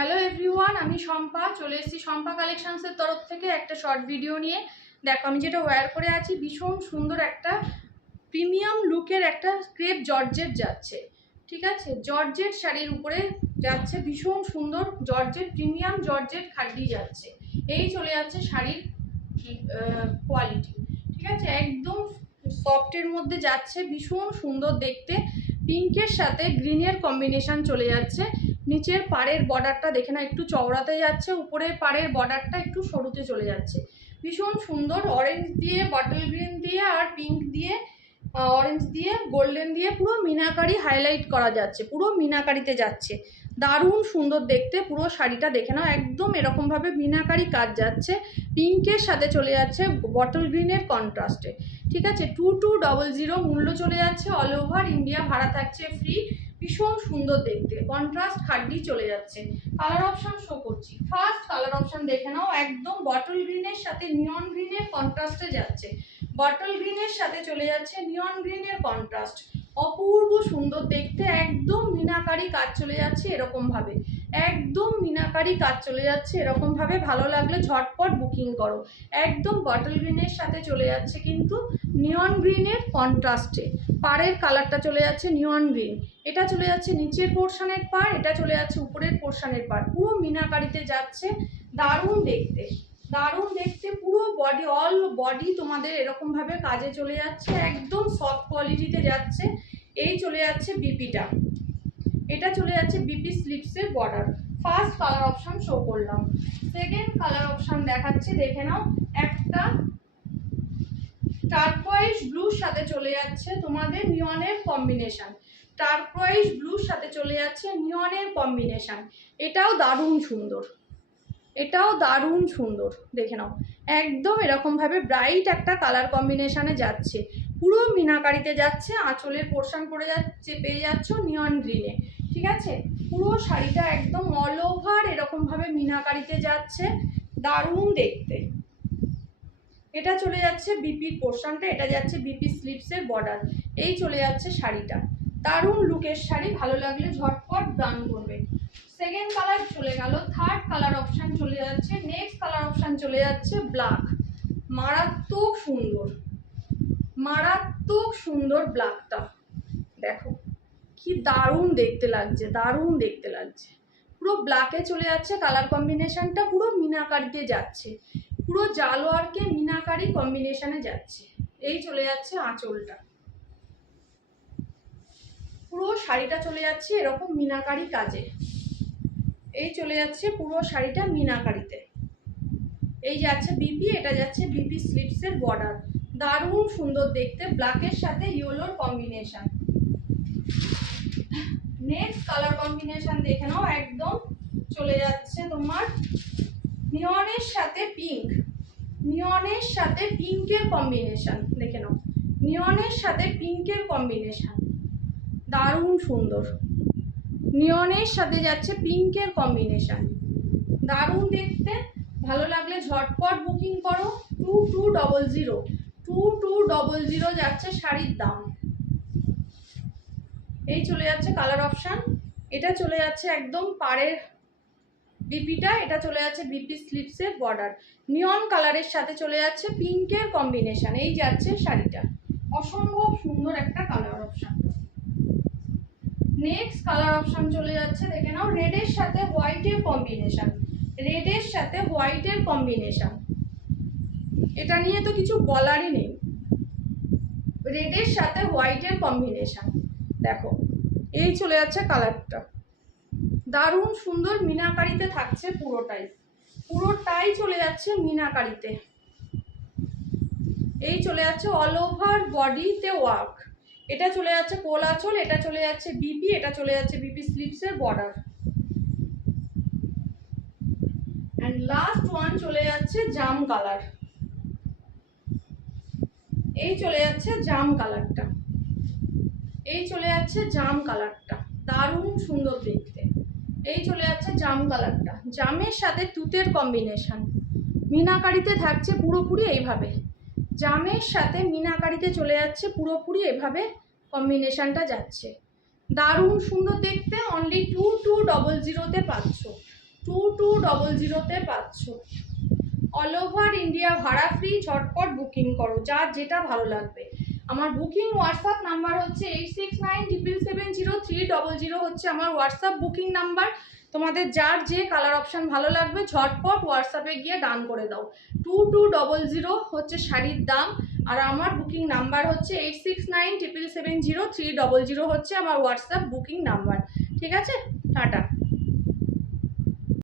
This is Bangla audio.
হ্যালো এভরিওয়ান, আমি শম্পা চলে এসেছি শম্পা কালেকশনসের তরফ থেকে একটা শর্ট ভিডিও নিয়ে। দেখো আমি যেটা ওয়্যার করে আছি, ভীষণ সুন্দর একটা প্রিমিয়াম লুকের একটা ক্রেপ জর্জেট যাচ্ছে। ঠিক আছে, জর্জেট শাড়ির উপরে যাচ্ছে, ভীষণ সুন্দর জর্জেট, প্রিমিয়াম জর্জেট খাড্ডি যাচ্ছে। এই চলে যাচ্ছে শাড়ির কোয়ালিটি। ঠিক আছে, একদম সফটের মধ্যে যাচ্ছে, ভীষণ সুন্দর দেখতে। পিঙ্কের সাথে গ্রিনের কম্বিনেশন চলে যাচ্ছে। নিচের পাড়ের বর্ডারটা দেখে না, একটু চওড়াতে যাচ্ছে, উপরের পাড়ের বর্ডারটা একটু সরুতে চলে যাচ্ছে। ভীষণ সুন্দর অরেঞ্জ দিয়ে, বটল গ্রিন দিয়ে আর পিঙ্ক দিয়ে, অরেঞ্জ দিয়ে, গোল্ডেন দিয়ে পুরো মিনাকারি হাইলাইট করা যাচ্ছে, পুরো মিনাকারিতে যাচ্ছে। দারুণ সুন্দর দেখতে পুরো শাড়িটা দেখে নাও, একদম এরকমভাবে মিনাকারি কাজ যাচ্ছে। পিঙ্কের সাথে চলে যাচ্ছে বটল গ্রিনের কন্ট্রাস্টে। ঠিক আছে, 2200 মূল্য চলে যাচ্ছে। অল ওভার ইন্ডিয়া ভাড়া থাকছে ফ্রি। ভীষণ সুন্দর দেখতে, কন্ট্রাস্ট খাড্ডি চলে যাচ্ছে। কালার অপশন শো করছি। ফার্স্ট কালার অপশন দেখে নাও, একদম বটল গ্রিনের সাথে নিয়ন গ্রিনের কন্ট্রাস্টে যাচ্ছে। বটল গ্রিনের সাথে চলে যাচ্ছে নিয়ন গ্রিনের কন্ট্রাস্ট, অপূর্ব সুন্দর দেখতে। একদম মিনাকারি কাজ চলে যাচ্ছে এরকম ভাবে, একদম মিনাকারি কাজ চলে যাচ্ছে এরকম ভাবে। ভালো লাগলে ঝটপট বুকিং করো। একদম বটল গ্রিনের সাথে চলে যাচ্ছে কিন্তু নিয়ন গ্রিনের কন্ট্রাস্টে। পাড়ের কালারটা চলে যাচ্ছে নিয়ন গ্রিন, এটা চলে যাচ্ছে নিচের পোর্শনের পাড়, এটা চলে যাচ্ছে উপরের পোর্শনের পাড়, পুরো মিনাকারিতে যাচ্ছে। দারুণ দেখতে, দারুণ দেখতে। পুরো বডি, অল বডি তোমাদের এরকম ভাবে কাজে চলে যাচ্ছে, একদম সফট কোয়ালিটিতে যাচ্ছে। এই চলে যাচ্ছে বিপিটা, এটা চলে যাচ্ছে বিপি স্লিপসের border. First colour option show করলাম। সেকেন্ড কালার অপশন দেখাচ্ছি, দেখে নাও। একটা টার্কোয়াইজ ব্লুর সাথে চলে যাচ্ছে তোমাদের নিয়নের কম্বিনেশন, টার্কোয়াইজ ব্লুর সাথে চলে যাচ্ছে নিয়নের কম্বিনেশন। এটাও দারুণ সুন্দর, এটাও দারুণ সুন্দর, দেখে নাও। একদম এরকমভাবে ব্রাইট একটা কালার কম্বিনেশনে যাচ্ছে, পুরো মিনাকারিতে যাচ্ছে। আঁচলের পোর্শন পড়ে যাচ্ছে, পেয়ে যাচ্ছ নিয়ন গ্রিনে। ঠিক আছে, পুরো শাড়িটা একদম অল ওভার এরকমভাবে মিনাকারিতে যাচ্ছে, দারুণ দেখতে। এটা চলে যাচ্ছে বিপির পোর্শনটা, এটা যাচ্ছে বিপি স্লিপসের বর্ডার। এই চলে যাচ্ছে শাড়িটা, দারুণ লুকের শাড়ি। ভালো লাগলে ঝটপট দান করবে। সেকেন্ড কালার চলে গেল, থার্ড কালার অপশন চলে যাচ্ছে। নেক্সট কালার অপশন চলে যাচ্ছে ব্ল্যাক। মারাত্মক সুন্দর, মারাত্মক সুন্দর ব্ল্যাকটা দেখো, কি দারুণ দেখতে লাগছে, দারুণ দেখতে লাগছে। পুরো ব্ল্যাকে চলে যাচ্ছে, কালার কম্বিনেশনটা পুরো মিনাকারিতে যাচ্ছে, পুরো জালোয়ারকে মিনাকারি কম্বিনেশনে যাচ্ছে। এই চলে যাচ্ছে আঁচলটা, পুরো শাড়িটা চলে যাচ্ছে এরকম মিনাকারি কাজে। এই চলে যাচ্ছে পুরো শাড়িটা মিনাকারিতে। এই যাচ্ছে বিপি, এটা যাচ্ছে বিপি স্লিপসের বর্ডার। দারুণ সুন্দর দেখতে, ব্ল্যাকের সাথে ইয়েলোর কম্বিনেশন। নেক্সট কালার কম্বিনেশন দেখে নাও, একদম চলে যাচ্ছে তোমার নিয়নের সাথে পিঙ্ক, নিয়নের সাথে পিঙ্কের কম্বিনেশন। দেখে নাও, নিয়নের সাথে পিঙ্কের কম্বিনেশন, দারুণ সুন্দর। নিয়নের সাথে যাচ্ছে পিঙ্কের কম্বিনেশন, দারুণ দেখতে। ভালো লাগলে ঝটপট বুকিং করো। 2200 যাচ্ছে শাড়ির দাম। এই চলে যাচ্ছে কালার অপশান, এটা চলে যাচ্ছে একদম পাড়ের বিপিটা, এটা চলে যাচ্ছে বিপি স্লিপসের বর্ডার। নিয়ন কালারের সাথে চলে যাচ্ছে পিঙ্কের কম্বিনেশন। এই যাচ্ছে শাড়িটা, অসম্ভব সুন্দর একটা colour option. Next colour option চলে যাচ্ছে, দেখে নাও, রেডের সাথে হোয়াইটের কম্বিনেশন, রেডের সাথে হোয়াইটের কম্বিনেশন। এটা নিয়ে তো কিছু বলারই নেই, রেডের সাথে হোয়াইটের কম্বিনেশন। দেখো, এই চলে যাচ্ছে কালারটা, দারুণ সুন্দর মিনাকারিতে থাকছে পুরোটাই, পুরোটাই চলে যাচ্ছে মিনাকারিতে। এই চলে যাচ্ছে অল ওভার বডিতে ওয়ার্ক। এটা চলে যাচ্ছে কোল আঁচল, এটা চলে যাচ্ছে বিপি, এটা চলে যাচ্ছে বিপি স্লিপসের বর্ডার। অ্যান্ড লাস্ট ওয়ান চলে যাচ্ছে জাম কালার। এই চলে যাচ্ছে জাম কালারটা, এই চলে যাচ্ছে জাম কালারটা, দারুণ সুন্দর দেখতে। এই চলে যাচ্ছে জাম কালারটা, জামের সাথে তুতের কম্বিনেশন, মিনাকারিতে থাকছে পুরোপুরি এইভাবে। জামের সাথে মিনাকারিতে চলে যাচ্ছে পুরোপুরি এভাবে কম্বিনেশনটা যাচ্ছে, দারুণ সুন্দর দেখতে। অনলি 2200 পাচ্ছ, 2200-তে পাচ্ছ। অল ওভার ইন্ডিয়া ভাড়া ফ্রি, ঝটপট বুকিং করো যার যেটা ভালো লাগবে। আমার বুকিং হোয়াটসঅ্যাপ নাম্বার হচ্ছে 8697770300 হচ্ছে আমার হোয়াটসঅ্যাপ বুকিং নাম্বার। তোমাদের যার যে কালার অপশান ভালো লাগবে ঝটপট হোয়াটসঅ্যাপে গিয়ে ডান করে দাও। 2200 হচ্ছে শাড়ির দাম, আর আমার বুকিং নাম্বার হচ্ছে 8697770300 হচ্ছে আমার হোয়াটসঅ্যাপ বুকিং নাম্বার। ঠিক আছে, টাটা।